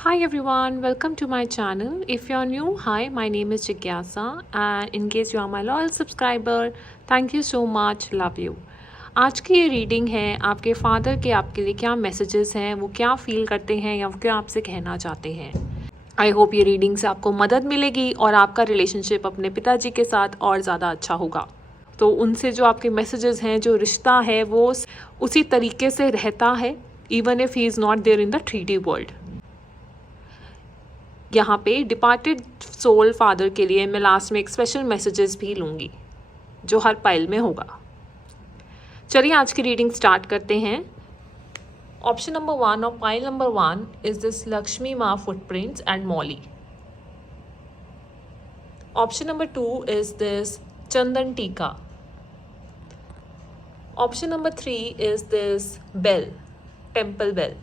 Hi everyone, welcome to my channel. If you're new, hi, my name is Jigyasa and in case you are my loyal subscriber, thank you so much, love you. आज की ये reading है आपके father के आपके लिए क्या messages हैं, वो क्या फील करते हैं या वो क्या आपसे कहना चाहते हैं। आई होप ये रीडिंग से आपको मदद मिलेगी और आपका रिलेशनशिप अपने पिताजी के साथ और ज़्यादा अच्छा होगा। तो उनसे जो आपके मैसेजेस हैं, जो रिश्ता है वो उसी तरीके से रहता है even if he is not there in the 3D world. यहाँ पे डिपार्टेड सोल फादर के लिए मैं लास्ट में एक स्पेशल मैसेजेस भी लूँगी जो हर पाइल में होगा। चलिए आज की रीडिंग स्टार्ट करते हैं। ऑप्शन नंबर 1 और pile number 1 is this Lakshmi माँ फुटप्रिंट्स एंड मॉली। ऑप्शन नंबर 2 इज दिस चंदन टीका। Option number 3 is this bell, temple bell.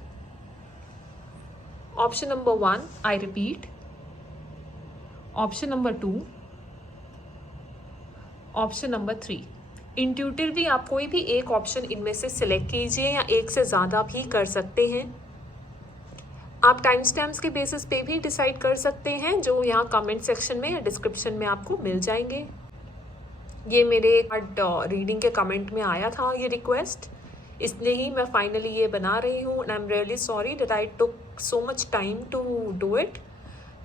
Option number 1, I repeat. Option number 2. Option number 3. Intuitively आप कोई भी एक ऑप्शन इनमें से सिलेक्ट कीजिए या एक से ज़्यादा भी कर सकते हैं। आप टाइम स्टैम्प्स के बेसिस पे भी डिसाइड कर सकते हैं जो यहाँ कमेंट सेक्शन में या डिस्क्रिप्शन में आपको मिल जाएंगे। ये मेरे रीडिंग के कमेंट में आया था ये रिक्वेस्ट, इसलिए ही मैं फाइनली ये बना रही हूँ and I am really sorry that I took so much time to do it.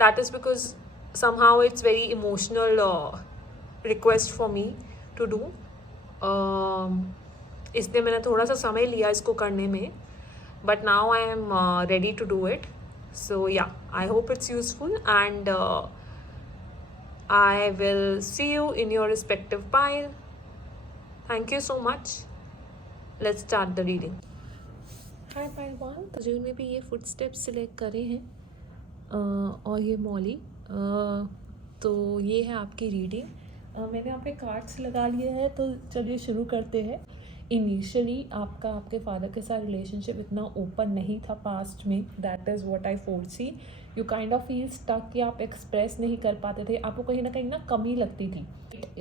That is because somehow it's very emotional request for me to do. इसलिए मैंने थोड़ा सा समय लिया इसको करने में, but now I am ready to do it. So yeah, I hope it's useful and I will see you in your respective pile. Thank you so much. Let's start the reading. Hi pile 1, तो जिन्होंने भी ये footsteps select करे हैं और ये Molly, तो ये है आपकी रीडिंग। मैंने यहाँ पे कार्ड्स लगा लिए हैं, तो चलिए शुरू करते हैं। इनिशियली आपका आपके फादर के साथ रिलेशनशिप इतना ओपन नहीं था पास्ट में, that is what I foresee. You kind of feel stuck कि आप एक्सप्रेस नहीं कर पाते थे, आपको कहीं ना कमी लगती थी।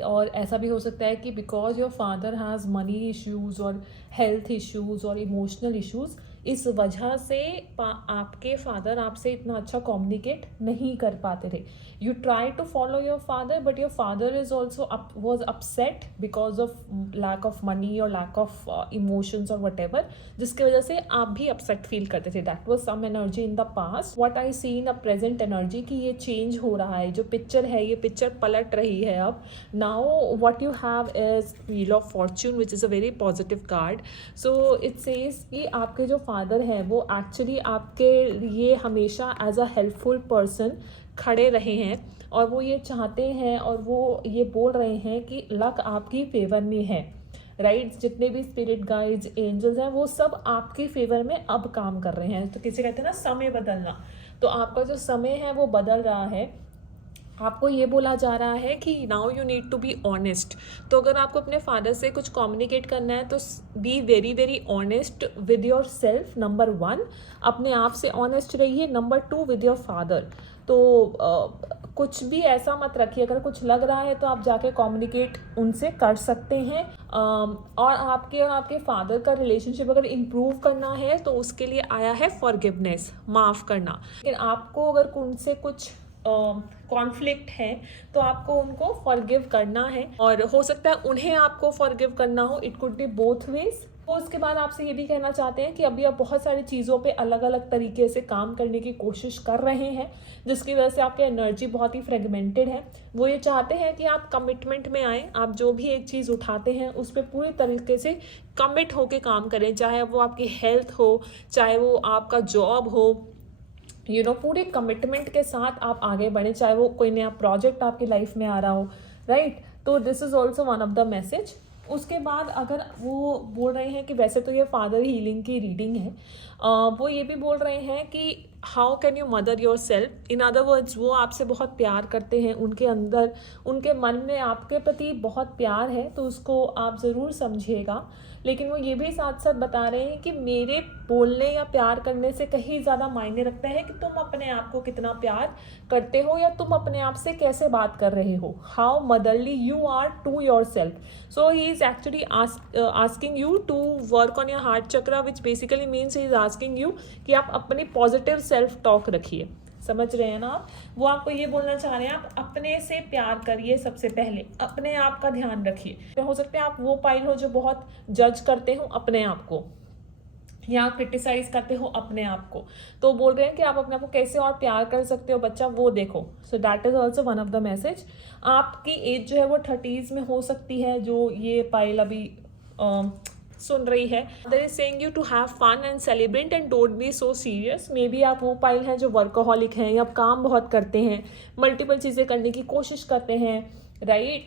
और ऐसा भी हो सकता है कि because your father has money issues और हेल्थ इश्यूज़ और इमोशनल इश्यूज़, इस वजह से आपके फादर आपसे इतना अच्छा कम्युनिकेट नहीं कर पाते थे। You try to follow your father but your father is also was upset because of lack of money और लैक ऑफ इमोशंस और वट एवर, जिसकी वजह से आप भी अपसेट फील करते थे। That was some energy in the past. What I see in the present energy कि ये चेंज हो रहा है, जो पिक्चर है ये पिक्चर पलट रही है अब। Now what you have is wheel of Fortune which is a very positive card. So it says कि आपके जो फादर हैं वो एक्चुअली आपके लिए हमेशा एज अ हेल्पफुल पर्सन खड़े रहे हैं और वो ये चाहते हैं और वो ये बोल रहे हैं कि लक आपकी फेवर में है, राइट। जितने भी स्पिरिट गाइड्स एंजल्स हैं वो सब आपके फेवर में अब काम कर रहे हैं। तो किसी कहते हैं ना समय बदलना, तो आपका जो समय है वो बदल रहा है। आपको ये बोला जा रहा है कि now you need to be honest. तो अगर आपको अपने फादर से कुछ कम्युनिकेट करना है तो B very very honest with your self. Number 1 अपने आप से ऑनेस्ट रहिए। Number 2 with your father. तो कुछ भी ऐसा मत रखिए, अगर कुछ लग रहा है तो आप जाके कम्युनिकेट उनसे कर सकते हैं। और आपके फादर का रिलेशनशिप अगर इम्प्रूव करना है तो उसके लिए आया है फॉरगिवनेस, माफ़ करना। लेकिन आपको अगर उनसे कुछ कॉन्फ्लिक्ट है तो आपको उनको फॉरगिव करना है, और हो सकता है उन्हें आपको फॉरगिव करना हो। It could B both ways. तो उसके बाद आपसे ये भी कहना चाहते हैं कि अभी आप बहुत सारी चीज़ों पे अलग अलग तरीके से काम करने की कोशिश कर रहे हैं, जिसकी वजह से आपकी एनर्जी बहुत ही फ्रेगमेंटेड है। वो ये चाहते हैं कि आप कमिटमेंट में आएँ, आप जो भी एक चीज़ उठाते हैं उस पर पूरी तरीके से कमिट होकर काम करें, चाहे वो आपकी हेल्थ हो, चाहे वो आपका जॉब हो, पूरे कमिटमेंट के साथ आप आगे बढ़ें, चाहे वो कोई नया प्रोजेक्ट आपकी लाइफ में आ रहा हो, राइट। तो this is also one of the message. उसके बाद अगर वो बोल रहे हैं कि वैसे तो ये फादर हीलिंग की रीडिंग है, वो ये भी बोल रहे हैं कि how can you mother your self. In other words वो आपसे बहुत प्यार करते हैं, उनके अंदर उनके मन में आपके प्रति बहुत प्यार है, तो उसको आप ज़रूर समझिएगा। लेकिन वो ये भी साथ साथ बता रहे हैं कि मेरे बोलने या प्यार करने से कहीं ज़्यादा मायने रखता है कि तुम अपने आप को कितना प्यार करते हो या तुम अपने आप से कैसे बात कर रहे हो, how motherly you are to yourself. So he is actually asking you to work on your heart chakra, which basically means he is asking you कि आप अपनी पॉजिटिव सेल्फ टॉक रखिए, समझ रहे हैं ना आप? वो आपको ये बोलना चाह रहे हैं आप अपने से प्यार करिए, सबसे पहले अपने आप का ध्यान रखिए। तो हो सकता है आप वो पाइल हो जो बहुत जज करते हो अपने आप को या क्रिटिसाइज करते हो अपने आप को, तो बोल रहे हैं कि आप अपने आप को कैसे और प्यार कर सकते हो बच्चा, वो देखो। So that is also one of the message. आपकी एज जो है वो 30s में हो सकती है, जो ये पाइल अभी सुन रही है। There is saying you to have fun and celebrate and don't be so serious। May be आप वो पाइल हैं जो वर्कोहॉलिक हैं या काम बहुत करते हैं, मल्टीपल चीज़ें करने की कोशिश करते हैं, राइट,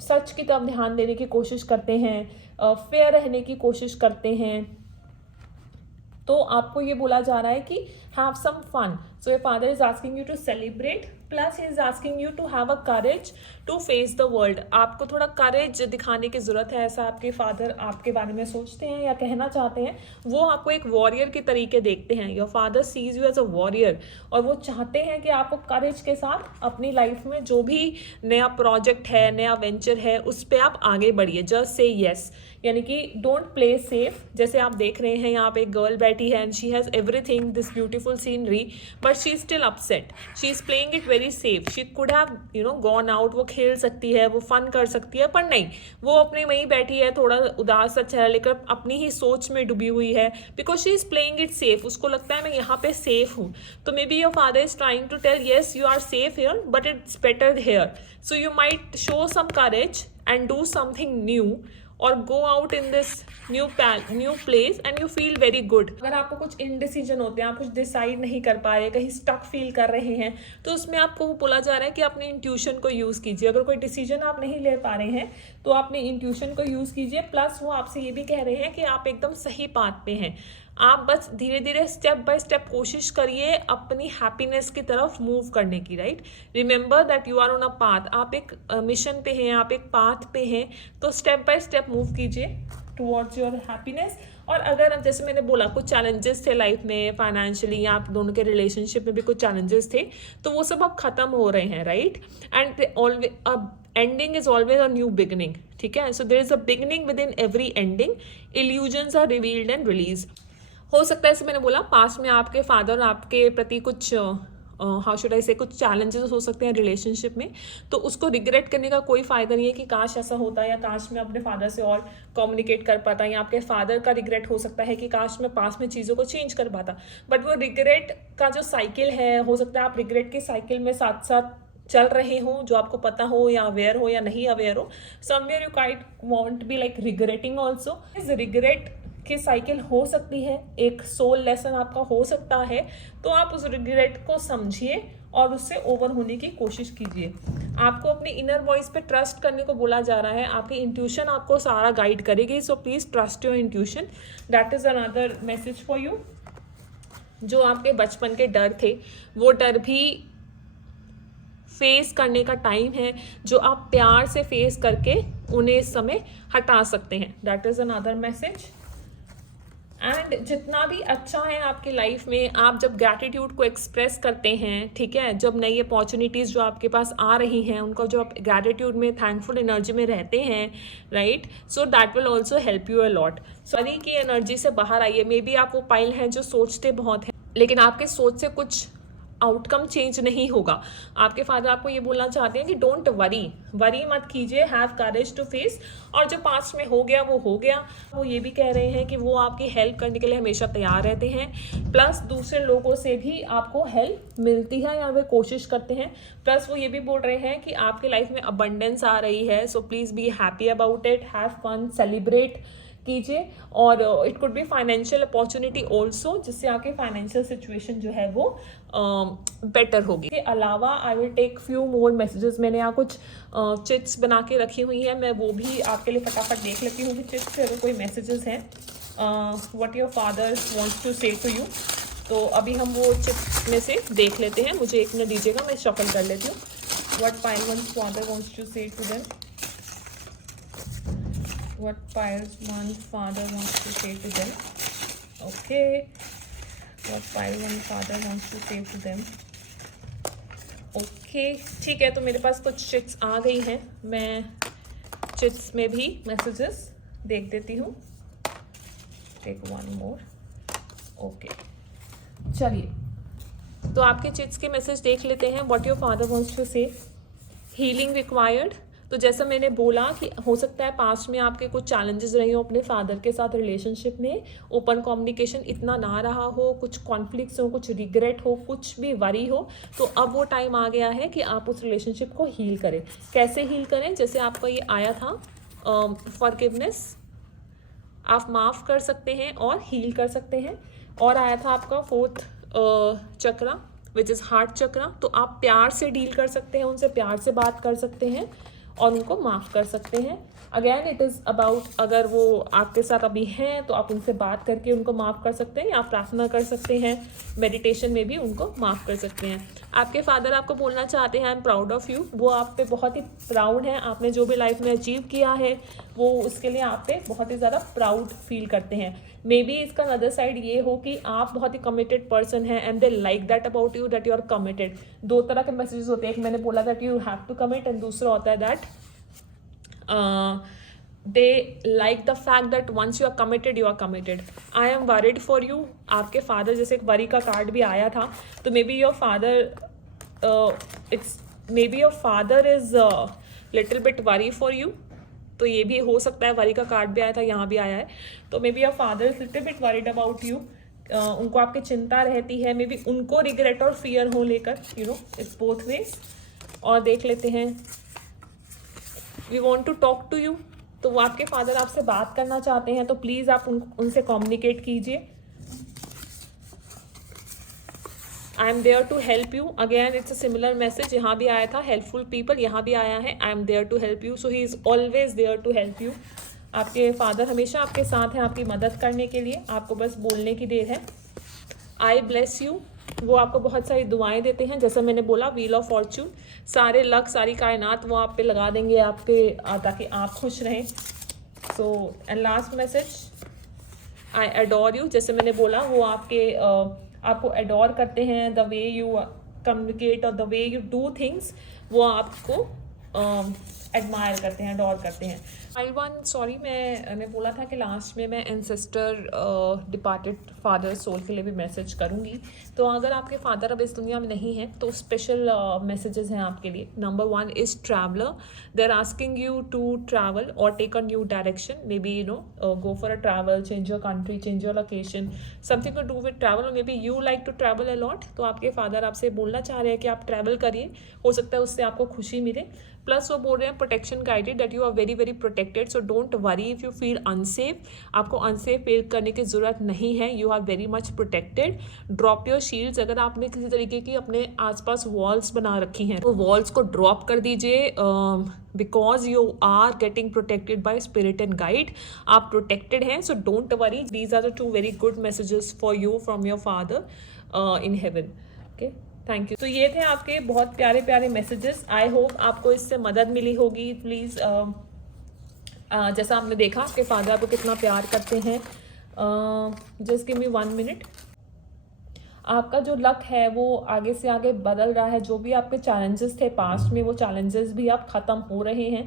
सच की तरफ ध्यान देने की कोशिश करते हैं, फेयर रहने की कोशिश करते हैं। तो आपको ये बोला जा रहा है कि have some fun. So your father is asking you to celebrate, plus he is asking you to have a courage to face the world. आपको थोड़ा करेज दिखाने की जरूरत है, ऐसा आपके फादर आपके बारे में सोचते हैं या कहना चाहते हैं। वो आपको एक वॉरियर के तरीके देखते हैं। Your father sees you as a warrior, और वो चाहते हैं कि आप करेज के साथ अपनी लाइफ में जो भी नया प्रोजेक्ट है, नया वेंचर है, उस पर आप आगे बढ़िए। जस्ट से येस, यानी कि डोंट प्ले सेफ। जैसे आप देख रहे हैं यहाँ पे एक गर्ल बैठी है and she has everything, this beautiful scenery, but she is still upset. She is playing it very safe. She could have gone out, वो खेल सकती है, वो फन कर सकती है, पर नहीं, वो अपने वहीं बैठी है, थोड़ा उदास सा चेहरा लेकर अपनी ही सोच में डूबी हुई है, because she is playing it safe. उसको लगता है मैं यहाँ पे सेफ हूँ। तो may be your father is trying to tell yes you are safe here but it's better here, so you might show some courage and do something new और go out in this new place and you feel very good. अगर आपको कुछ indecision होते हैं, आप कुछ decide नहीं कर पा रहे, कहीं स्टक फील कर रहे हैं, तो उसमें आपको वो बोला जा रहा है कि अपने इंट्यूशन को यूज़ कीजिए। अगर कोई डिसीजन आप नहीं ले पा रहे हैं तो अपने इंट्यूशन को यूज़ कीजिए। प्लस वो आपसे ये भी कह रहे हैं कि आप एकदम सही पाथ पे हैं। आप बस धीरे धीरे स्टेप बाय स्टेप कोशिश करिए अपनी हैप्पीनेस की तरफ मूव करने की, right. Remember that you are on a path. आप एक मिशन पे हैं, आप एक पाथ पे हैं, तो स्टेप बाय स्टेप मूव कीजिए टुवर्ड्स योर हैप्पीनेस। और अगर जैसे मैंने बोला कुछ चैलेंजेस थे लाइफ में, फाइनेंशियली, आप दोनों के रिलेशनशिप में भी कुछ चैलेंजेस थे, तो वो सब अब खत्म हो रहे हैं, राइट। एंड ऑलवेज अब ending is always a new beginning, ठीक है। So there is a beginning within every ending. Illusions are revealed and release. हो सकता है, जैसे मैंने बोला, पास्ट में आपके फादर आपके प्रति कुछ हाउ शुड आई से कुछ चैलेंजेस हो सकते हैं रिलेशनशिप में, तो उसको रिग्रेट करने का कोई फ़ायदा नहीं है कि काश ऐसा होता, या काश मैं अपने फादर से और कम्युनिकेट कर पाता, या आपके फादर का रिग्रेट हो सकता है कि काश मैं पास में चीज़ों को चेंज कर पाता। बट वो रिग्रेट का जो साइकिल है, हो सकता है आप रिग्रेट के साइकिल में साथ साथ चल रहे हो, जो आपको पता हो या अवेयर हो या नहीं अवेयर हो। Somewhere you kite want be like regretting also. इस रिग्रेट की साइकिल हो सकती है, एक सोल लेसन आपका हो सकता है, तो आप उस रिग्रेट को समझिए और उससे ओवर होने की कोशिश कीजिए। आपको अपनी इनर वॉइस पे ट्रस्ट करने को बोला जा रहा है। आपकी इंट्यूशन आपको सारा गाइड करेगी, so please trust your intuition. That is another message for you. जो आपके बचपन के डर थे, वो डर भी फेस करने का टाइम है, जो आप प्यार से फेस करके उन्हें इस समय हटा सकते हैं। That is another message. And जितना भी अच्छा है आपकी लाइफ में, आप जब ग्रैटिट्यूड को एक्सप्रेस करते हैं, ठीक है, जब नई अपॉर्चुनिटीज़ जो आपके पास आ रही हैं उनका जो आप ग्रैटिट्यूड में, थैंकफुल एनर्जी में रहते हैं, right, so that will also help you a lot. Sorry की एनर्जी से बाहर आइए। मे बी आप वो पाइल हैं जो सोचते बहुत हैं, लेकिन आपके सोच से कुछ आउटकम चेंज नहीं होगा। आपके फादर आपको ये बोलना चाहते हैं कि डोंट वरी मत कीजिए, हैव करेज टू फेस। और जो पास्ट में हो गया वो हो गया। वो ये भी कह रहे हैं कि वो आपकी हेल्प करने के लिए हमेशा तैयार रहते हैं। प्लस दूसरे लोगों से भी आपको हेल्प मिलती है या वे कोशिश करते हैं। प्लस वो ये भी बोल रहे हैं कि आपकी लाइफ में अबंडेंस आ रही है, so please be happy about it, have fun, celebrate कीजिए। और it could be financial opportunity also, जिससे आपकी फाइनेंशियल सिचुएशन जो है वो बेटर होगी। इसके अलावा I will take few more messages. मैंने यहाँ कुछ चिट्स बना के रखी हुई हैं, मैं वो भी आपके लिए फटाफट देख लेती हूँ कि चिट्स से अगर कोई मैसेजेस हैं, what your father wants to say to you. तो अभी हम वो चिट्स में से देख लेते हैं। मुझे एक मिनट दीजिएगा, मैं शफल कर लेती हूँ। What pile one's father wants to say to them, what Piles one's father wants to say to them. Okay, what Piles one's father wants to say to them. Okay, ठीक है, तो मेरे पास कुछ चिट्स आ गई हैं। मैं चिट्स में भी मैसेजेस देख देती हूँ। Take one more. ओके, चलिए तो आपके चिट्स के मैसेज देख लेते हैं. What your father wants to say. Healing required. तो जैसा मैंने बोला कि हो सकता है पास्ट में आपके कुछ चैलेंजेस रहे हो अपने फादर के साथ रिलेशनशिप में, ओपन कम्युनिकेशन इतना ना रहा हो, कुछ कॉन्फ्लिक्ट्स हो, कुछ रिग्रेट हो, कुछ भी वरी हो, तो अब वो टाइम आ गया है कि आप उस रिलेशनशिप को हील करें. कैसे हील करें? जैसे आपका ये आया था फॉरगिवनेस, आप माफ़ कर सकते हैं और हील कर सकते हैं. और आया था आपका fourth chakra which is heart chakra. तो आप प्यार से डील कर सकते हैं, उनसे प्यार से बात कर सकते हैं और उनको माफ़ कर सकते हैं. अगेन इट इज़ अबाउट, अगर वो आपके साथ अभी हैं तो आप उनसे बात करके उनको माफ़ कर सकते हैं, या प्रार्थना कर सकते हैं, मेडिटेशन में भी उनको माफ़ कर सकते हैं. आपके फादर आपको बोलना चाहते हैं I am proud of you. वो आप पे बहुत ही प्राउड हैं. आपने जो भी लाइफ में अचीव किया है वो उसके लिए आप पे बहुत ही ज़्यादा प्राउड फील करते हैं. मे बी इसका अदर साइड ये हो कि आप बहुत ही कमिटेड पर्सन हैं and they like that about you, that you are committed. दो तरह के मैसेजेस होते हैं. एक मैंने बोला that you have to commit, and दूसरा होता है that they like the fact that once you are committed you are committed. I am worried for you. आपके फादर, जैसे एक वरी का कार्ड भी आया था, तो may be your father it's may be your father is little bit worry for you. तो ये भी हो सकता है. वरी का कार्ड भी आया था, यहाँ भी आया है. तो may be your father is little bit worried about you. उनको आपकी चिंता रहती है. मे बी उनको रिग्रेट और फियर हो लेकर, you know, it's both ways. और देख लेते हैं, we want to talk to you. तो वो आपके फादर आपसे बात करना चाहते हैं, तो प्लीज़ आप उनसे कम्युनिकेट कीजिए. I am there to help you. Again it's a similar message. यहाँ भी आया था हेल्पफुल पीपल, यहाँ भी आया है I am there to help you. So he is always there to help you. आपके फादर हमेशा आपके साथ हैं आपकी मदद करने के लिए. आपको बस बोलने की देर है. आई ब्लेस यू. वो आपको बहुत सारी दुआएं देते हैं. जैसा मैंने बोला, व्हील ऑफ फॉर्चून, सारे लक, सारी कायनात वो आप पे लगा देंगे आपके, ताकि आप खुश रहें. So and last message, I adore you. जैसे मैंने बोला, वो आपको एडोर करते हैं. द वे यू कम्युनिकेट और the way you do things, वो आपको एडमायर करते हैं, एडोर करते हैं. आई वन सॉरी, मैंने बोला था कि लास्ट में मैं एंसेस्टर डिपार्टेड फादर सोल के लिए भी मैसेज करूँगी. तो अगर आपके फादर अब इस दुनिया में नहीं हैं तो स्पेशल मैसेजेस हैं आपके लिए. Number 1 is traveller. They are asking you to travel और take a new direction. May be you know go for a travel, change your country, change your location, something to do with travel. May be you like to travel a lot. तो आपके father आपसे बोलना चाह रहे हैं कि आप travel करिए. हो सकता है उससे आपको खुशी मिले. प्लस वो बोल रहे हैं protection guided, that you are very very protected. So don't worry if you feel unsafe. आपको अनसेफ फील करने की ज़रूरत नहीं है. You are very much protected. Drop your shields. अगर आपने किसी तरीके की अपने आसपास वॉल्स बना रखी हैं, तो वॉल्स को ड्रॉप कर दीजिए. Because you are getting protected by spirit and guide. आप प्रोटेक्टेड हैं. So don't worry. These are the 2 very good messages for you from your father in heaven. Okay, thank you. तो ये थे आपके बहुत प्यारे प्यारे मैसेजेस. आई होप आपको इससे मदद मिली होगी. प्लीज़ जैसा आपने देखा आपके फादर आपको कितना प्यार करते हैं. Just give me 1 minute. आपका जो लक है वो आगे से आगे बदल रहा है. जो भी आपके चैलेंजेस थे पास्ट में, वो चैलेंजेस भी अब ख़त्म हो रहे हैं.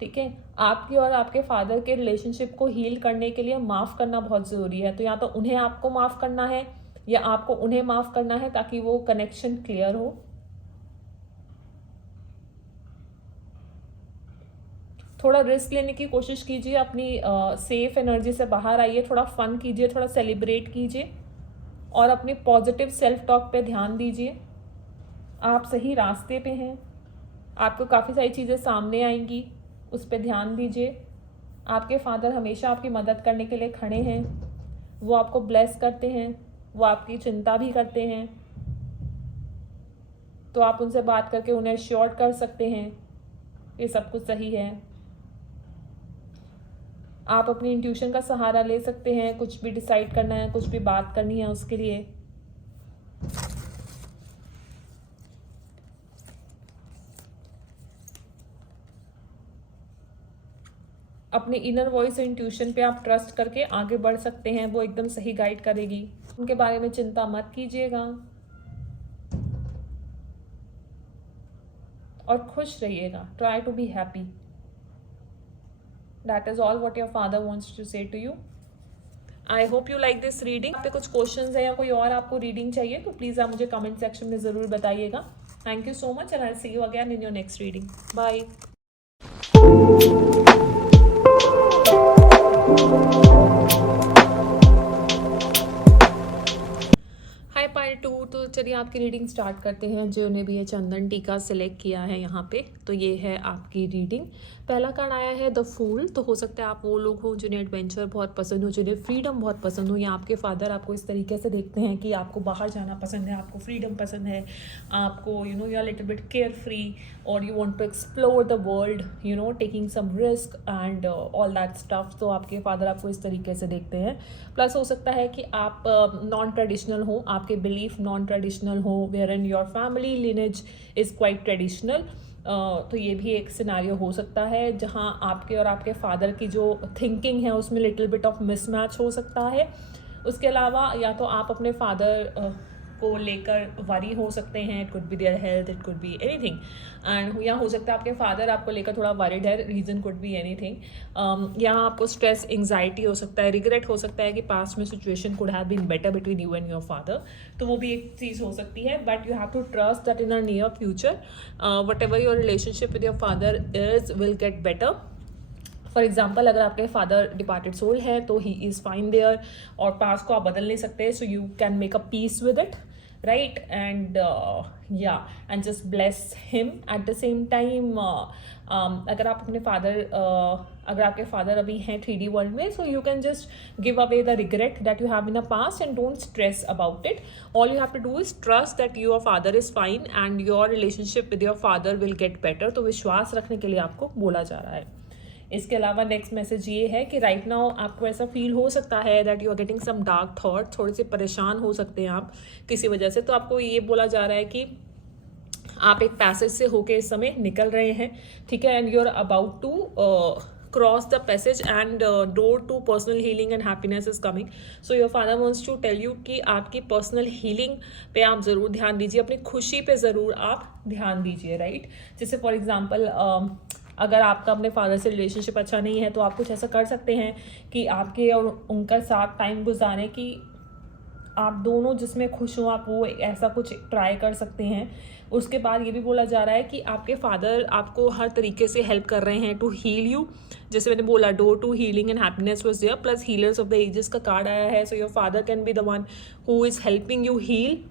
ठीक है, आपकी और आपके फादर के रिलेशनशिप को हील करने के लिए माफ़ करना बहुत ज़रूरी है. तो या तो उन्हें आपको माफ़ करना है या आपको उन्हें माफ़ करना है, ताकि वो कनेक्शन क्लियर हो. थोड़ा रिस्क लेने की कोशिश कीजिए. अपनी सेफ एनर्जी से बाहर आइए. थोड़ा फन कीजिए, थोड़ा सेलिब्रेट कीजिए और अपने पॉजिटिव सेल्फ टॉक पे ध्यान दीजिए. आप सही रास्ते पे हैं. आपको काफ़ी सारी चीज़ें सामने आएंगी, उस पर ध्यान दीजिए. आपके फादर हमेशा आपकी मदद करने के लिए खड़े हैं. वो आपको ब्लेस करते हैं, वो आपकी चिंता भी करते हैं. तो आप उनसे बात करके उन्हें एश्योर कर सकते हैं ये सब कुछ सही है. आप अपनी इंट्यूशन का सहारा ले सकते हैं. कुछ भी डिसाइड करना है, कुछ भी बात करनी है, उसके लिए अपने इनर वॉइस और इंट्यूशन पे आप ट्रस्ट करके आगे बढ़ सकते हैं. वो एकदम सही गाइड करेगी. उनके बारे में चिंता मत कीजिएगा और खुश रहिएगा. Try to be happy. That is all what your father wants to say to you. I hope you like this reading. आप पे कुछ क्वेश्चंस है या कोई और आपको रीडिंग चाहिए तो प्लीज़ आप मुझे कमेंट सेक्शन में ज़रूर बताइएगा। Thank you so much and I see you again in your next reading. Bye. Hi pile 2, तो चलिए आपकी रीडिंग स्टार्ट करते हैं। जिन्होंने भी ये चंदन टीका सिलेक्ट किया है यहाँ पे, तो ये है आपकी रीडिंग। पहला कार्ड आया है द फूल। तो हो सकता है आप वो लोग हों जिन्हें एडवेंचर बहुत पसंद हो, जिन्हें फ्रीडम बहुत पसंद हो, या आपके फादर आपको इस तरीके से देखते हैं कि आपको बाहर जाना पसंद है, आपको फ्रीडम पसंद है, आपको you are little bit care free और you want to explore the world, taking some risk and all that stuff. तो आपके फादर आपको इस तरीके से देखते हैं। प्लस हो सकता है कि आप नॉन ट्रेडिशनल हो, आपके बिलीफ नॉन ट्रेडिशनल हो, where in your family lineage is quite traditional. तो ये भी एक सिनारियो हो सकता है जहाँ आपके और आपके फादर की जो थिंकिंग है उसमें लिटिल बिट ऑफ मिसमैच हो सकता है। उसके अलावा या तो आप अपने फादर को लेकर वरी हो सकते हैं, it could be their health, it could be anything, and या हो सकता है आपके फादर आपको लेकर थोड़ा वरीड है, रीज़न कुड बी एनीथिंग। यहाँ आपको स्ट्रेस, एंग्जाइटी हो सकता है, रिग्रेट हो सकता है कि पास्ट में situation could have been better between you and your father, तो वो भी एक चीज़ हो सकती है। But you have to trust that in a near future whatever your relationship with your father is will get better. For example, अगर आपके फादर डिपार्टेड सोल है तो ही इज़ फाइन देयर, और पास्ट को आप बदल नहीं सकते, so you can make a peace with it, right? And and just bless him at the same time. अगर आप अपने फादर अगर आपके फादर अभी हैं 3D वर्ल्ड में, so you can just give away the regret that you have in a past and don't stress about it. All you have to do is trust that your father is fine and your relationship with your father will get better. तो विश्वास रखने के लिए आपको बोला जा रहा है। इसके अलावा नेक्स्ट मैसेज ये है कि राइट नाउ आपको ऐसा फील हो सकता है that you are getting some dark thought, थोड़े से परेशान हो सकते हैं आप किसी वजह से। तो आपको ये बोला जा रहा है कि आप एक पैसेज से होके इस समय निकल रहे हैं, ठीक है, and you are about to cross the passage and door to personal healing and happiness is coming. So your father wants to tell you कि आपकी पर्सनल हीलिंग पे आप ज़रूर ध्यान दीजिए, अपनी खुशी पे ज़रूर आप ध्यान दीजिए, राइट? जैसे फॉर एग्जाम्पल, अगर आपका अपने फादर से रिलेशनशिप अच्छा नहीं है तो आप कुछ ऐसा कर सकते हैं कि आपके और उनका साथ टाइम गुजारें कि आप दोनों जिसमें खुश हों, आप वो ऐसा कुछ ट्राई कर सकते हैं। उसके बाद ये भी बोला जा रहा है कि आपके फादर आपको हर तरीके से हेल्प कर रहे हैं टू हील यू। जैसे मैंने बोला, door to healing and happiness was there, plus healers of the ages का कार्ड आया है। So your father can be the one who is helping you heal,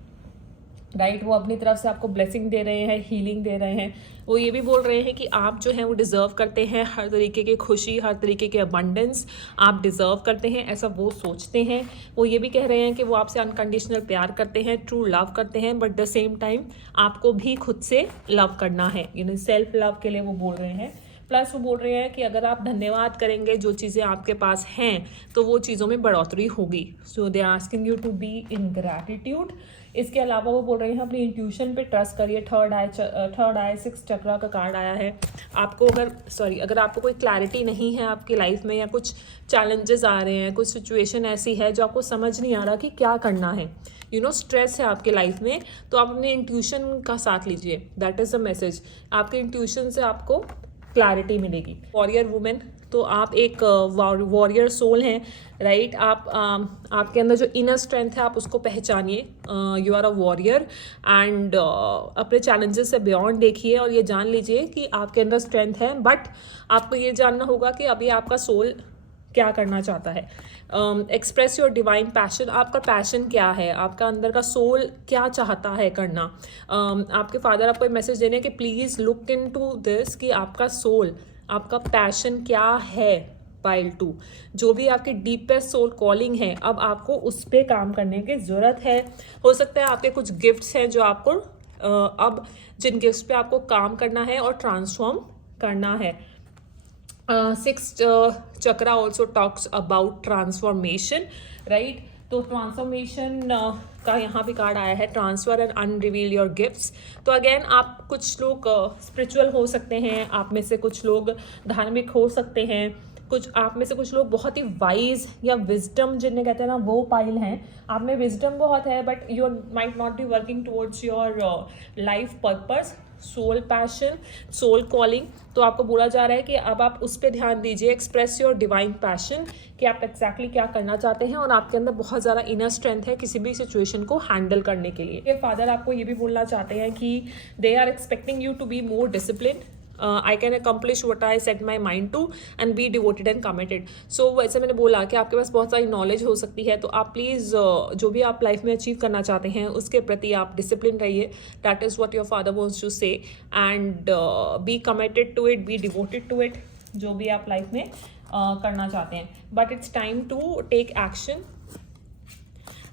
right? वो अपनी तरफ से आपको ब्लेसिंग दे रहे हैं, हीलिंग दे रहे हैं। वो ये भी बोल रहे हैं कि आप जो हैं वो डिज़र्व करते हैं हर तरीके की खुशी, हर तरीके के अबंडेंस आप डिज़र्व करते हैं, ऐसा वो सोचते हैं। वो ये भी कह रहे हैं कि वो आपसे अनकंडीशनल प्यार करते हैं, ट्रू लव करते हैं, बट द सेम टाइम आपको भी खुद से लव करना है, सेल्फ लव के लिए वो बोल रहे हैं। प्लस वो बोल रहे हैं कि अगर आप धन्यवाद करेंगे जो चीज़ें आपके पास हैं तो वो चीज़ों में बढ़ोतरी होगी। So they are asking you to be in gratitude. इसके अलावा वो बोल रहे हैं अपनी इंट्यूशन पे ट्रस्ट करिए। थर्ड आई 6 चक्रा का कार्ड आया है। आपको अगर आपको कोई क्लैरिटी नहीं है आपकी लाइफ में, या कुछ चैलेंजेस आ रहे हैं, कुछ सिचुएशन ऐसी है जो आपको समझ नहीं आ रहा कि क्या करना है, स्ट्रेस है आपके लाइफ में, तो आप अपने इंट्यूशन का साथ लीजिए। That is the message. आपके इंट्यूशन से आपको क्लैरिटी मिलेगी। वॉरियर वुमेन, तो आप एक वॉरियर सोल हैं, राइट? आपके अंदर जो इनर स्ट्रेंथ है आप उसको पहचानिए। You are a warrior and अपने चैलेंजेस से बियॉन्ड देखिए और ये जान लीजिए कि आपके अंदर स्ट्रेंथ है, बट आपको ये जानना होगा कि अभी आपका सोल क्या करना चाहता है। Express your divine passion. आपका पैशन क्या है, आपका अंदर का सोल क्या चाहता है करना। आपके फादर आपको मैसेज देने कि please look into this, कि आपका सोल, आपका पैशन क्या है। पाइल 2, जो भी आपकी डीपेस्ट सोल कॉलिंग है, अब आपको उस पर काम करने की ज़रूरत है। हो सकता है आपके कुछ गिफ्ट्स हैं जो आपको अब जिन गिफ्ट्स पे आपको काम करना है और ट्रांसफॉर्म करना है। 6th chakra also talks about transformation, right? तो ट्रांसफॉर्मेशन का यहाँ भी कार्ड आया है, ट्रांसफर एंड अनरिवील योर गिफ्ट्स। तो अगेन आप कुछ लोग स्पिरिचुअल हो सकते हैं, आप में से कुछ लोग धार्मिक हो सकते हैं, कुछ आप में से कुछ लोग बहुत ही वाइज या विजडम जिन्हें कहते हैं ना, वो पाइल हैं। आप में विजडम बहुत है, but you might not be working towards your life purpose, soul passion, soul calling. तो आपको बोला जा रहा है कि अब आप उस पर ध्यान दीजिए, एक्सप्रेस योर डिवाइन पैशन, कि आप एक्जैक्टली क्या करना चाहते हैं, और आपके अंदर बहुत ज़्यादा इनर स्ट्रेंथ है किसी भी सिचुएशन को हैंडल करने के लिए। ये फादर आपको ये भी बोलना चाहते हैं कि they are expecting you to be more discipline, I can accomplish what I set my mind to and be devoted and committed. So वैसे मैंने बोला कि आपके पास बहुत सारी नॉलेज हो सकती है, तो आप प्लीज़ जो भी आप लाइफ में अचीव करना चाहते हैं उसके प्रति आप डिसिप्लिन रहिए। That is what your father wants to say, and be committed to it, be devoted to it, जो भी आप लाइफ में करना चाहते हैं। But it's time to take action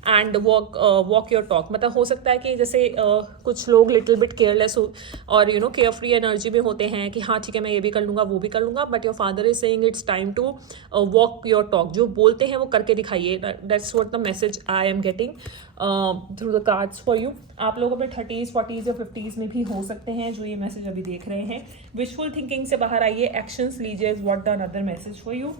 and walk your talk. मतलब हो सकता है कि जैसे कुछ लोग लिटिल बिट केयरलेस हो और केयर फ्री एनर्जी में होते हैं कि हाँ ठीक है मैं ये भी कर लूँगा, वो भी कर लूँगा, but your father is saying it's time to walk your talk. जो बोलते हैं वो करके दिखाइए। That's what the message I am getting through the cards for you. आप लोग अपने 30s 40s या 50s में भी हो सकते हैं जो ये मैसेज अभी देख रहे हैं। विशफुल थिंकिंग से बाहर आइए, एक्शंस लीजिए, is what the another message for you.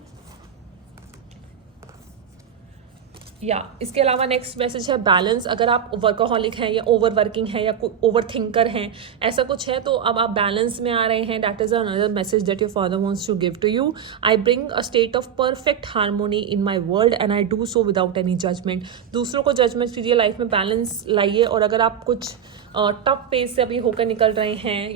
इसके अलावा नेक्स्ट मैसेज है बैलेंस। अगर आप वर्कोहॉलिक हैं या ओवर वर्किंग है या ओवर थिंकर हैं, ऐसा कुछ है, तो अब आप बैलेंस में आ रहे हैं। That is another message that your father wants to give to you. I bring a state of perfect harmony in my world and I do so without any judgment. दूसरों को जजमेंट कीजिए, life में balance लाइए। और अगर आप कुछ tough phase से अभी होकर निकल रहे हैं,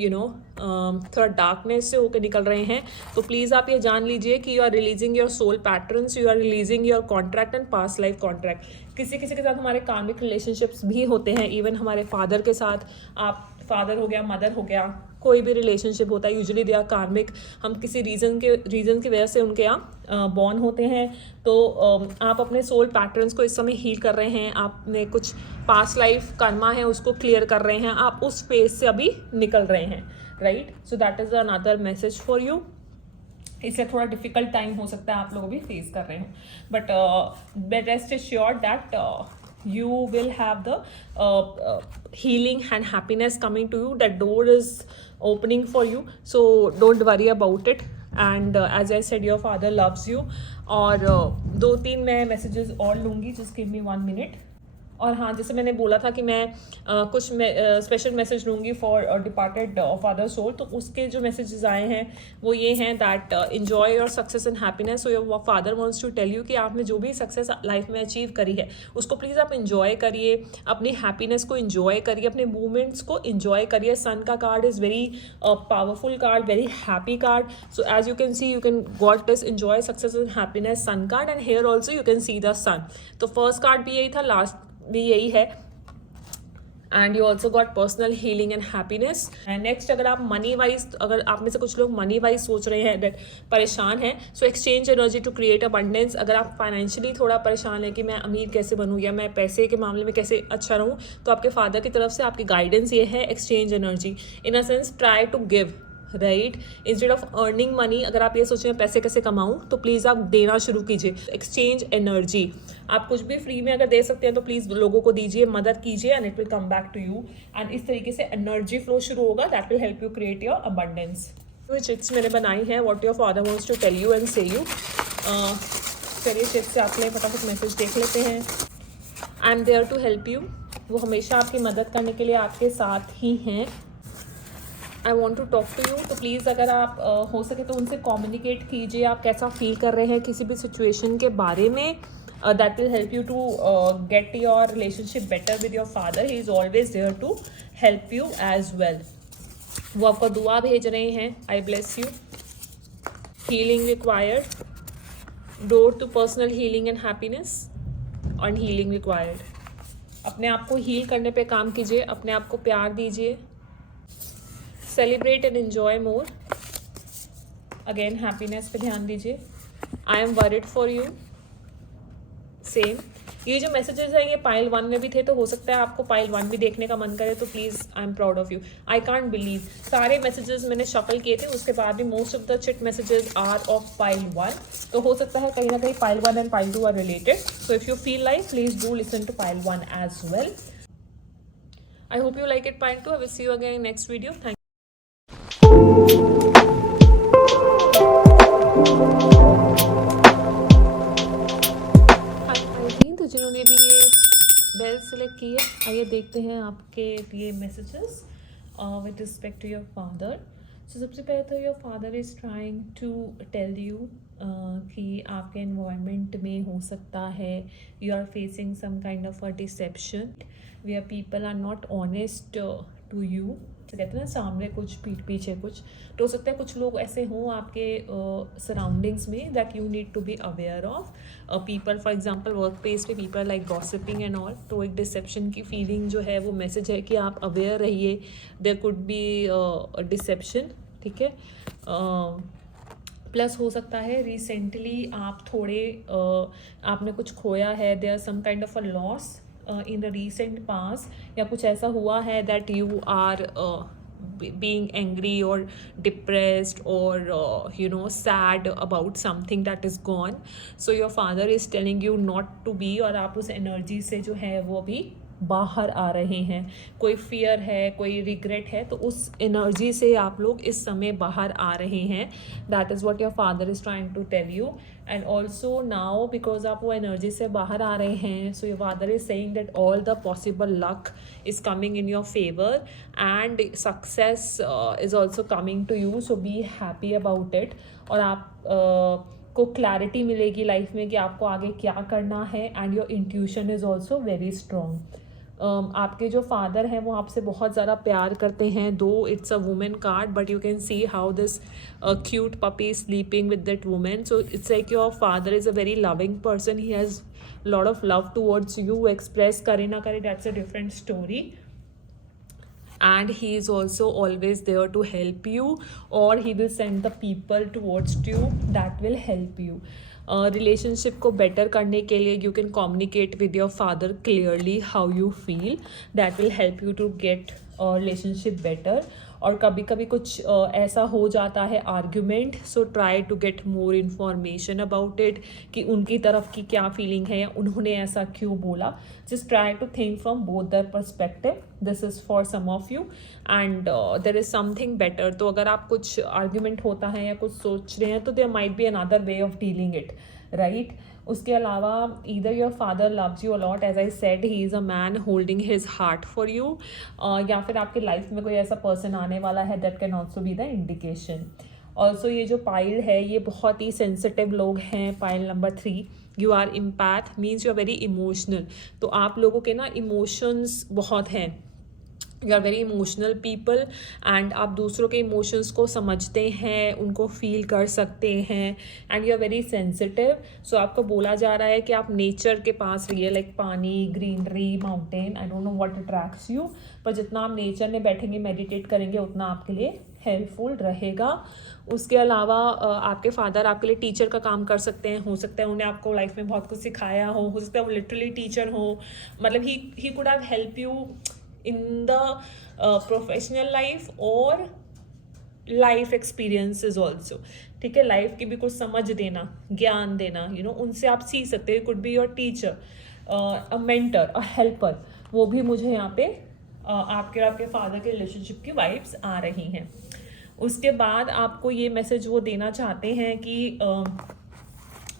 थोड़ा डार्कनेस से होकर निकल रहे हैं, तो प्लीज़ आप ये जान लीजिए कि you are releasing your soul patterns, you are releasing your contract and past life contract. किसी किसी के साथ हमारे कार्मिक रिलेशनशिप्स भी होते हैं, इवन हमारे फादर के साथ, आप फादर हो गया, मदर हो गया, कोई भी रिलेशनशिप होता है, यूजुअली दे आर कार्मिक। हम किसी रीज़न की वजह से उनके यहाँ बॉर्न होते हैं। तो आप अपने सोल पैटर्न्स को इस समय हील कर रहे हैं, आपने कुछ पास्ट लाइफ कर्मा है उसको क्लियर कर रहे हैं, आप उस फेज से अभी निकल रहे हैं, right. So that is another message for you. इससे थोड़ा डिफिकल्ट टाइम हो सकता है आप लोग भी फेस कर रहे हो, but rest is sure that you will have the healing and happiness coming to you. That door is opening for you, so don't worry about it. And as I said, your father loves you. और 2-3 मैं messages और लूँगी, just give me 1 minute. और हाँ, जैसे मैंने बोला था कि मैं कुछ स्पेशल मैसेज लूँगी फॉर डिपार्टेड फादर सोल, तो उसके जो मैसेजेस आए हैं वो ये हैं that enjoy your success and happiness. So your father wants to tell you कि आपने जो भी सक्सेस लाइफ में अचीव करी है उसको प्लीज़ आप इन्जॉय करिए, अपनी हैप्पीनेस को इन्जॉय करिए, अपने मूवमेंट्स को इन्जॉय करिए। सन का card is very powerful card, very happy card. So as you can see, you can got this enjoy success and happiness sun card, and here also you can see the sun. तो first card भी यही था, last भी यही है, and you also got personal healing and happiness. And next, अगर आप money wise, अगर आप में से कुछ लोग मनी वाइज सोच रहे हैं, परेशान हैं, सो exchange energy to create abundance. अगर आप फाइनेंशियली थोड़ा परेशान हैं कि मैं अमीर कैसे बनूँ या मैं पैसे के मामले में कैसे अच्छा रहूँ, तो आपके फादर की तरफ से आपकी गाइडेंस ये है, exchange energy. In a sense try to give, right, instead of earning money. अगर आप ये सोच रहे हैं पैसे कैसे कमाऊँ, तो प्लीज़ आप देना शुरू कीजिए, एक्सचेंज एनर्जी। आप कुछ भी फ्री में अगर दे सकते हैं तो प्लीज़ लोगों को दीजिए, मदद कीजिए, and it will come back to you. And इस तरीके से एनर्जी फ्लो शुरू होगा, that will help you create your abundance. जो चिट्स मैंने बनाई है, what your father wants to tell you and say you. चलिए चिट्स से आप फटाफट मैसेज देख लेते हैं। I am there to help you. वो हमेशा आपकी मदद करने के लिए आपके साथ ही हैं। I want to talk to you. तो प्लीज़ अगर आप हो सके तो उनसे कम्युनिकेट कीजिए, आप कैसा फील कर रहे हैं किसी भी सिचुएशन के बारे में। That will help you to get your relationship better with your father. He is always there to help you as well. वो आपका दुआ भेज रहे हैं, I bless you. Healing required, door to personal healing and happiness, and healing required. अपने आप को heal करने पे काम कीजिए, अपने आप को प्यार दीजिए, celebrate and enjoy more. Again happiness पे ध्यान दीजिए। I am worried for you, same. ये जो मैसेजेस हैं ये पाइल 1 में भी थे, तो हो सकता है आपको पाइल 1 भी देखने का मन करे, तो please I am proud of you. I can't believe सारे मैसेजेस मैंने शफल किए थे, उसके बाद भी most of the chit messages are of pile 1, तो हो सकता है कहीं ना कहीं pile 1 and pile 2 are related. So if you feel like, please do listen to pile 1 as well. I hope you like it, pile 2. I will see you again in next video. Thank you. आइए देखते हैं आपके ये messages with respect to your father. So सबसे पहले तो your father is trying to tell you कि आपके एनवायरनमेंट में हो सकता है you are facing some kind of a deception where people are not honest to you. तो कहते हैं ना, सामने कुछ पीठ पीछे कुछ। तो हो सकता है कुछ लोग ऐसे हों आपके सराउंडिंग्स में that you need to be aware of. People for example work place पे people like gossiping and all, तो एक डिसेप्शन की फीलिंग जो है वो मैसेज है कि आप अवेयर रहिए, देयर कुड बी डिसेप्शन। ठीक है। प्लस हो सकता है रिसेंटली आप थोड़े आपने कुछ खोया है, there some kind of a loss in the recent past, या कुछ ऐसा हुआ है that you are being angry or depressed or sad about something that is gone. So your father is telling you not to be, और आप उस energy से जो है वो भी बाहर आ रहे हैं। कोई फियर है, कोई रिग्रेट है, तो उस एनर्जी से आप लोग इस समय बाहर आ रहे हैं। That is what your father is trying to tell you. And also now because आप वो एनर्जी से बाहर आ रहे हैं, so your father is saying that all the possible luck is coming in your favour and success is also coming to you, so be happy about it. और आप को क्लैरिटी मिलेगी लाइफ में कि आपको आगे क्या करना है, and your intuition is also very strong. आपके जो फादर हैं वो आपसे बहुत ज़्यादा प्यार करते हैं, दो it's a women card, but you can see how this cute puppy sleeping with that women. So it's like your father is a very loving person, he has lot of love towards you. Express करे ना करे, that's a different story. And he is also always there to help you, or he will send the people towards you that will help you. Relationship को better करने के लिए you can communicate with your father clearly how you feel, that will help you to get relationship better. और कभी कभी कुछ ऐसा हो जाता है argument, so try to get more information about it कि उनकी तरफ की क्या फीलिंग है या उन्होंने ऐसा क्यों बोला। Just try to think from both their perspective, this is for some of you and there is something better. तो अगर आप कुछ आर्ग्यूमेंट होता है या कुछ सोच रहे हैं, तो there might be another way of dealing it, right. उसके अलावा either your father loves you a lot, as I said he is a man holding his heart for you, या फिर आपके लाइफ में कोई ऐसा पर्सन आने वाला है, that can also be the indication. Also ये जो पाइल है ये बहुत ही सेंसिटिव लोग हैं। Pile number 3, you are empath, means you are very emotional. तो आप लोगों के ना इमोशंस बहुत हैं, you are very emotional people, and आप दूसरों के इमोशंस को समझते हैं, उनको फील कर सकते हैं, and you are very sensitive. So आपको बोला जा रहा है कि आप नेचर के पास रहिए, लाइक पानी, greenery, mountain, I don't know what attracts you, पर जितना आप नेचर में बैठेंगे, मेडिटेट करेंगे, उतना आपके लिए हेल्पफुल रहेगा। उसके अलावा आपके फादर आपके लिए टीचर का काम कर सकते हैं। हो सकता है उन्हें आपको लाइफ में बहुत कुछ सिखाया हो सकता है वो लिटरली टीचर हो, मतलब he could have help you in the professional life or life experiences also। ठीक है, लाइफ की भी कुछ समझ देना, ज्ञान देना, उनसे आप सीख सकते हो। Could be your teacher, a mentor, a helper. वो भी मुझे यहाँ पे आपके और आपके फादर के रिलेशनशिप की वाइब्स आ रही हैं। उसके बाद आपको ये मैसेज वो देना चाहते हैं कि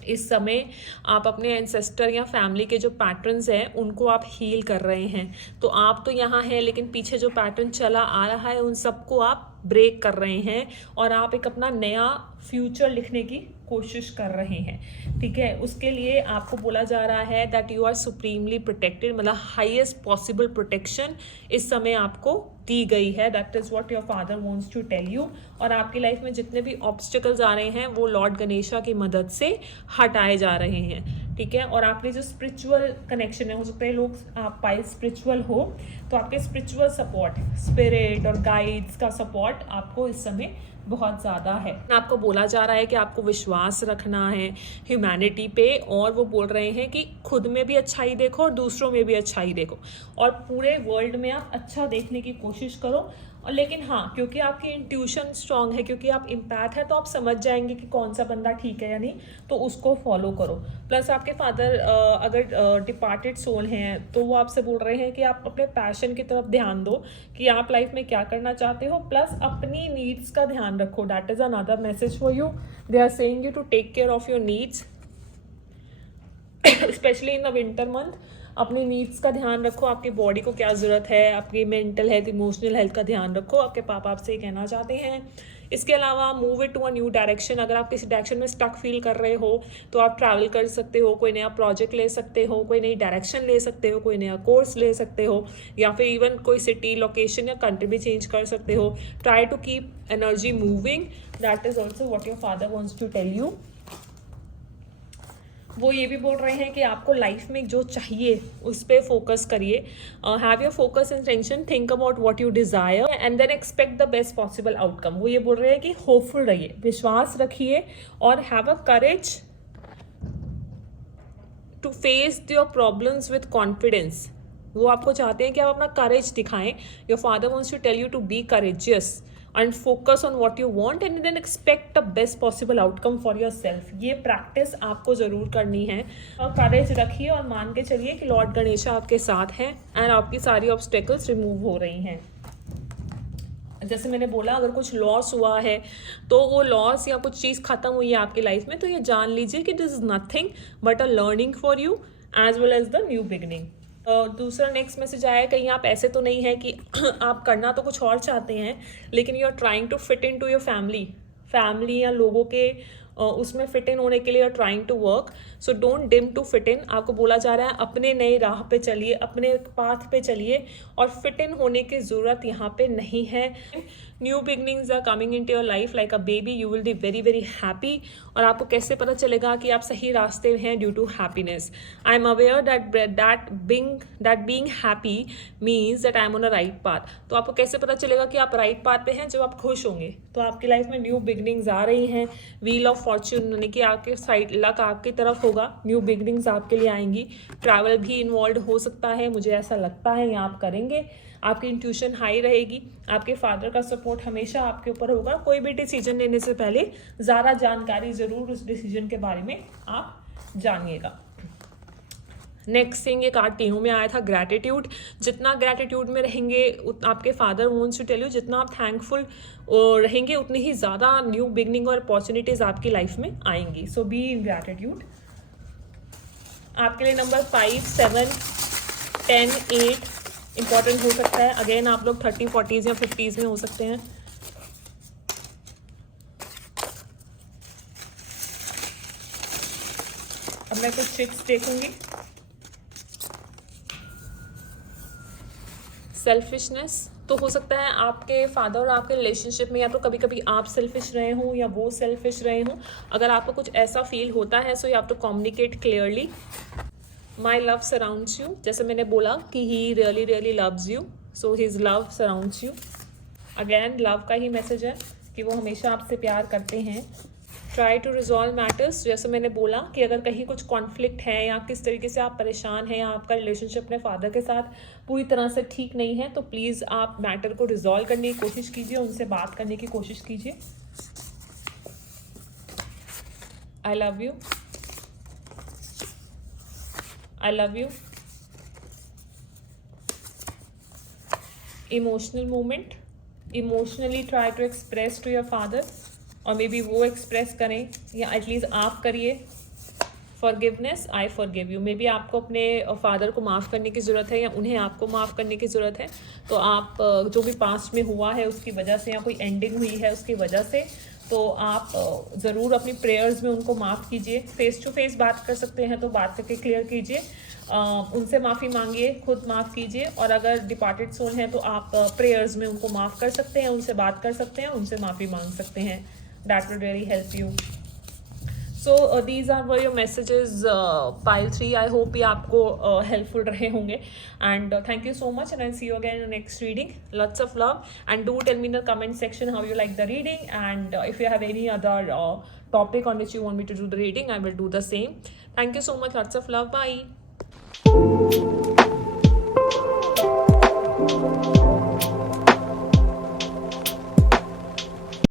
इस समय आप अपने एंसेस्टर या फैमिली के जो पैटर्न्स हैं उनको आप हील कर रहे हैं। तो आप तो यहाँ हैं, लेकिन पीछे जो पैटर्न चला आ रहा है उन सबको आप ब्रेक कर रहे हैं, और आप एक अपना नया फ्यूचर लिखने की कोशिश कर रहे हैं। ठीक है, उसके लिए आपको बोला जा रहा है that you are supremely protected, मतलब हाईएस्ट पॉसिबल प्रोटेक्शन इस समय आपको दी गई है। That is what your father wants to tell you. और आपकी लाइफ में जितने भी ऑब्स्टिकल्स आ रहे हैं वो लॉर्ड गणेशा की मदद से हटाए जा रहे हैं। ठीक है, और आपके जो स्पिरिचुअल कनेक्शन है, हो सकता है लोग आप पाइल स्पिरिचुअल हो, तो आपके स्पिरिचुअल सपोर्ट, स्पिरिट और गाइड्स का सपोर्ट आपको इस समय बहुत ज़्यादा है। आपको बोला जा रहा है कि आपको विश्वास रखना है ह्यूमैनिटी पे, और वो बोल रहे हैं कि खुद में भी अच्छाई देखो और दूसरों में भी अच्छाई देखो, और पूरे वर्ल्ड में आप अच्छा देखने की कोशिश करो। और लेकिन हाँ, क्योंकि आपकी इंट्यूशन स्ट्रांग है, क्योंकि आप इम्पैथ है, तो आप समझ जाएंगे कि कौन सा बंदा ठीक है या नहीं, तो उसको फॉलो करो। प्लस आपके फादर अगर डिपार्टेड सोल हैं तो वो आपसे बोल रहे हैं कि आप अपने पैशन की तरफ ध्यान दो, कि आप लाइफ में क्या करना चाहते हो, प्लस अपनी नीड्स का ध्यान रखो। That is another message for you. They are saying you to take care of your needs, specially in the winter month. अपनी नीड्स का ध्यान रखो, आपकी बॉडी को क्या ज़रूरत है, आपकी मेंटल हेल्थ, इमोशनल हेल्थ का ध्यान रखो, आपके पापा आपसे ये कहना चाहते हैं। इसके अलावा move it to a new direction, अगर आप किसी डायरेक्शन में स्टक फील कर रहे हो तो आप ट्रैवल कर सकते हो, कोई नया प्रोजेक्ट ले सकते हो, कोई नई डायरेक्शन ले सकते हो, कोई नया कोर्स ले सकते हो, या फिर इवन कोई सिटी, लोकेशन या कंट्री भी चेंज कर सकते हो। Try to keep energy moving, that is also what your father wants to tell you. वो ये भी बोल रहे हैं कि आपको लाइफ में जो चाहिए उस पर फोकस करिए, have your focus and tension, think about what you desire and then expect the best possible outcome. वो ये बोल रहे हैं कि होपफुल रहिए, विश्वास रखिए और have a courage to face your problems with confidence. वो आपको चाहते हैं कि आप अपना करेज दिखाएं। Your father wants to tell you to be courageous and focus on what you want and then expect the best possible outcome for yourself। ये practice आपको ज़रूर करनी है। और करेज रखिए और मान के चलिए कि लॉर्ड गणेशा आपके साथ हैं एंड आपकी सारी ऑब्स्टेकल्स रिमूव हो रही हैं। जैसे मैंने बोला, अगर कुछ लॉस हुआ है तो वो लॉस या कुछ चीज़ ख़त्म हुई है आपकी लाइफ में, तो ये जान लीजिए कि this is nothing but a learning for you as well as the new beginning. दूसरा नेक्स्ट मैसेज आया है, कहीं आप ऐसे तो नहीं है कि आप करना तो कुछ और चाहते हैं लेकिन you are trying to fit in to your family या लोगों के उसमें फिट इन होने के लिए trying to work. So don't dim to fit in. आपको बोला जा रहा है अपने नए राह पे चलिए, अपने पाथ पे चलिए और फिट इन होने की ज़रूरत यहाँ पे नहीं है। New beginnings are coming in to your life like a baby, you will be very very happy. और आपको कैसे पता चलेगा कि आप सही रास्ते में हैं? Due to happiness. I am aware that being happy means that I am on a right path. तो आपको कैसे पता चलेगा कि आप राइट पाथ पे हैं? जब आप खुश होंगे। तो आपकी लाइफ में न्यू बिगनिंग्स आ रही हैं। व्हील ऑफ फॉर्च्यून यानी कि आपके साइड लक आपकी तरफ होगा, न्यू बिगनिंग्स आपके लिए आएंगी। ट्रैवल भी इन्वॉल्व हो सकता है, मुझे ऐसा लगता है, यहाँ आप करेंगे। आपकी इंट्यूशन हाई रहेगी, आपके फादर का सपोर्ट हमेशा आपके ऊपर होगा। कोई भी डिसीजन लेने से पहले ज़्यादा जानकारी ज़रूर उस डिसीजन के बारे में आप जानिएगा। नेक्स्ट थिंग, ये कार्ड तीनों में आया था, ग्रैटिट्यूड। जितना ग्रैटिट्यूड में रहेंगे आपके father wants to tell you, जितना आप थैंकफुल रहेंगे उतनी ही ज़्यादा न्यू बिगनिंग और अपॉर्चुनिटीज़ आपकी लाइफ में आएंगी। So be in gratitude. आपके लिए नंबर 5, 7, 10, 8 इंपॉर्टेंट हो सकता है। अगेन आप लोग 30, 40s या 50s में हो सकते हैं। अब मैं कुछ ट्रिक्स देखूंगी। सेल्फिशनेस, तो हो सकता है आपके फादर और आपके रिलेशनशिप में या तो कभी कभी आप सेल्फिश रहे हों या वो सेल्फिश रहे हों। अगर आपको कुछ ऐसा फील होता है so you have to communicate clearly. My love surrounds you, जैसे मैंने बोला कि he really really loves you, so his love surrounds you. Again love का ही मैसेज है कि वो हमेशा आपसे प्यार करते हैं। ट्राई टू रिजॉल्व मैटर्स, जैसे मैंने बोला कि अगर कहीं कुछ कॉन्फ्लिक्ट है या किस तरीके से आप परेशान हैं या आपका रिलेशनशिप अपने फादर के साथ पूरी तरह से ठीक नहीं है, तो प्लीज़ आप मैटर को रिजॉल्व करने की कोशिश कीजिए, उनसे बात करने की कोशिश कीजिए। I love you, I love you। Emotional moment, emotionally try to express to your father, और मे बी वो एक्सप्रेस करें या एटलीस्ट आप करिए। Forgiveness, I forgive you, may be आपको अपने फादर को माफ़ करने की ज़रूरत है या उन्हें आपको माफ़ करने की ज़रूरत है। तो आप जो भी पास्ट में हुआ है उसकी वजह से या कोई एंडिंग हुई है उसकी वजह से, तो आप ज़रूर अपनी प्रेयर्स में उनको माफ़ कीजिए। फेस टू फेस बात कर सकते हैं तो बात करके क्लियर कीजिए, उनसे माफ़ी मांगिए, खुद माफ़ कीजिए। और अगर डिपार्टेड सोल हैं तो आप प्रेयर्स में उनको माफ़ कर सकते हैं, उनसे बात कर सकते हैं, उनसे माफ़ी मांग सकते हैं। That will really help you. So these are were your messages pile 3। I hope ये आपको हेल्पफुल रहे होंगे and thank you so much and I see you again in next reading. Lots of love and do tell me in the comment section how you like the reading and if you have any other topic on which you want me to do the reading, I will do the same. Thank you so much. Lots of love. Bye.